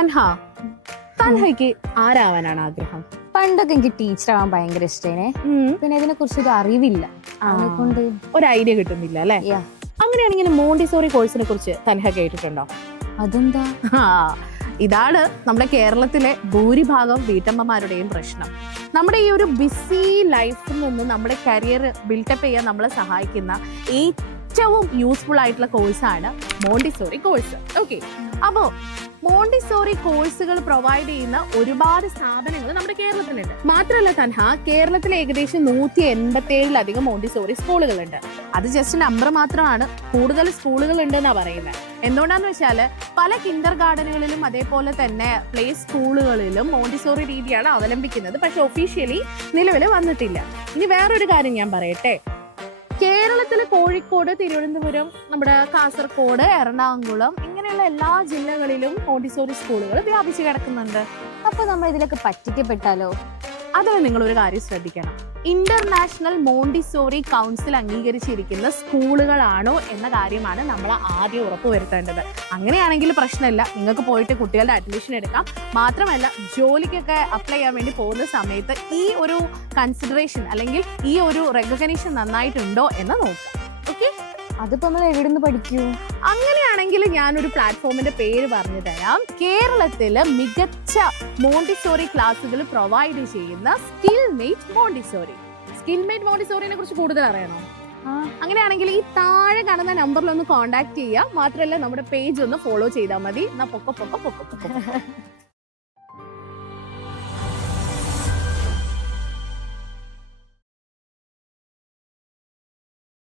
തൻഹ. തൻഹയ്ക്ക് ആരാവാനാണ് ആഗ്രഹം? പണ്ടൊക്കെ എനിക്ക് ടീച്ചർ ആവാൻ ഭയങ്കര ഇഷ്ടേനെ പിന്നെ ഇതിനെ കുറിച്ച് ഒരു അറിവില്ല. അതുകൊണ്ട് ഒരു ഐഡിയ കിട്ടുന്നില്ല അല്ലേ. അങ്ങനെയാണെങ്കിൽ മോണ്ടിസോറി കോഴ്സിനെ കുറിച്ച് തൻഹ കേട്ടിട്ടുണ്ടോ? അതെന്താ? ഇതാണ് നമ്മുടെ കേരളത്തിലെ ഭൂരിഭാഗം വീട്ടമ്മമാരുടെയും പ്രശ്നം. നമ്മുടെ ഈ ഒരു ബിസി ലൈഫിൽ നിന്ന് നമ്മുടെ കരിയർ ബിൽഡപ്പ് ചെയ്യാൻ നമ്മളെ സഹായിക്കുന്ന ഏറ്റവും യൂസ്ഫുൾ ആയിട്ടുള്ള കോഴ്സാണ് മോണ്ടിസോറി കോഴ്സ്. ഓക്കെ അപ്പോൾ മോണ്ടിസോറി കോഴ്സുകൾ പ്രൊവൈഡ് ചെയ്യുന്ന ഒരുപാട് സ്ഥാപനങ്ങൾ നമ്മുടെ കേരളത്തിലുണ്ട്. മാത്രമല്ല തൻഹ കേരളത്തിൽ ഏകദേശം നൂറ്റി എൺപത്തി ഏഴിലധികം മോണ്ടിസോറി സ്കൂളുകളുണ്ട്. അത് ജസ്റ്റ് നമ്പർ മാത്രമാണ്. കൂടുതൽ സ്കൂളുകൾ ഉണ്ടെന്നാണ് പറയുന്നത് എന്തുകൊണ്ടാന്ന് വെച്ചാൽ പല കിൻഡർ ഗാർഡനുകളിലും അതേപോലെ തന്നെ പ്ലേ സ്കൂളുകളിലും മോണ്ടിസോറി രീതിയാണ് അവലംബിക്കുന്നത്. പക്ഷെ ഒഫീഷ്യലി നിലവിൽ വന്നിട്ടില്ല. ഇനി വേറൊരു കാര്യം ഞാൻ പറയട്ടെ. കേരളത്തിലെ കോഴിക്കോട് തിരുവനന്തപുരം നമ്മുടെ കാസർഗോഡ് എറണാകുളം ഇങ്ങനെയുള്ള എല്ലാ ജില്ലകളിലും മോണ്ടിസോറി സ്കൂളുകൾ വ്യാപിച്ചു കിടക്കുന്നുണ്ട്. അപ്പൊ നമ്മൾ ഇതിലൊക്കെ പറ്റിക്കപ്പെട്ടാലോ? അതിന് നിങ്ങൾ ഒരു കാര്യം ശ്രദ്ധിക്കണം. ഇന്റർനാഷണൽ മോണ്ടിസോറി കൗൺസിൽ അംഗീകരിച്ചിരിക്കുന്ന സ്കൂളുകളാണോ എന്ന കാര്യമാണ് നമ്മൾ ആദ്യം ഉറപ്പുവരുത്തേണ്ടത് അങ്ങനെയാണെങ്കിൽ പ്രശ്നമില്ല. നിങ്ങൾക്ക് പോയിട്ട് കുട്ടികളുടെ അഡ്മിഷൻ എടുക്കാം. മാത്രമല്ല ജോലിക്കൊക്കെ അപ്ലൈ ചെയ്യാൻ വേണ്ടി പോകുന്ന സമയത്ത് ഈ ഒരു കൺസിഡറേഷൻ അല്ലെങ്കിൽ ഈ ഒരു റെക്കഗ്നീഷൻ നന്നായിട്ടുണ്ടോ എന്ന് നോക്കാം. ഓക്കെ അതിപ്പോ നമ്മൾ എവിടെ നിന്ന് പഠിക്കൂ? അങ്ങനെയാണെങ്കിൽ ഞാനൊരു പ്ലാറ്റ്ഫോമിന്റെ പേര് പറഞ്ഞു തരാം. കേരളത്തിൽ മികച്ച മോണ്ടിസോറി ക്ലാസ്സുകൾ പ്രൊവൈഡ് ചെയ്യുന്ന Skill Mate Montessori. Skill Mate മോണ്ടിസോറിനെ കുറിച്ച് കൂടുതൽ അറിയണോ. അങ്ങനെയാണെങ്കിൽ ഈ താഴെ കാണുന്ന നമ്പറിൽ ഒന്ന് കോൺടാക്ട് ചെയ്യുക മാത്രമല്ല നമ്മുടെ പേജ് ഒന്ന് ഫോളോ ചെയ്താൽ മതി. എന്നാ പൊക്ക പൊക്ക പൊക്ക പൊക്ക.